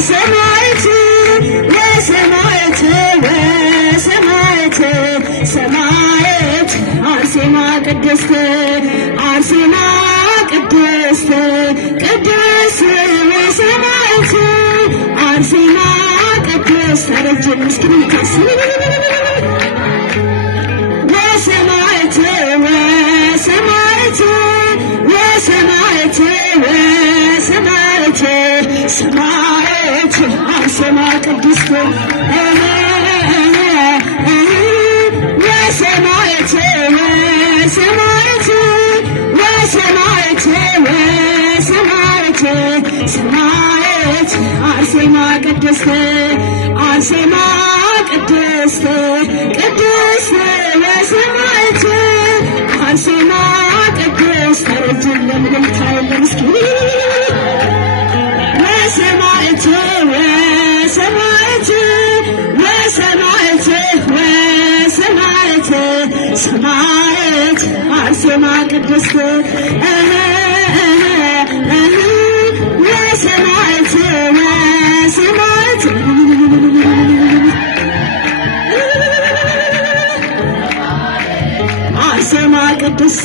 ወሰማዕት ወሰማዕት ወሰማዕት ሰማዕት አርሴማ ቅድስት አርሴማ ቅድስት ቅድስት ወሰማዕት አርሴማ ቅድስት ረጅም ምስኪን ከስ ወሰማዕት ወሰማዕት ወሰማዕት ወሰማዕት ሰማዕት አርሴማ ቅድስት ወሰማዕት ወሰማዕት ወሰማዕት ወሰማዕት ሰማዕት አርሴማ ቅድስት አርሴማ ቅድስት ቅድስት ወሰማዕት አርሴማ ቅድስት ረጅም ለምልምታው ምስኪ ወሰማዕት ወሰማዕት ወሰማዕት ወሰማዕት ሰማዕት አርሴማ ቅድስት ወሰማዕት ወሰማዕት አርሴማ ቅድስት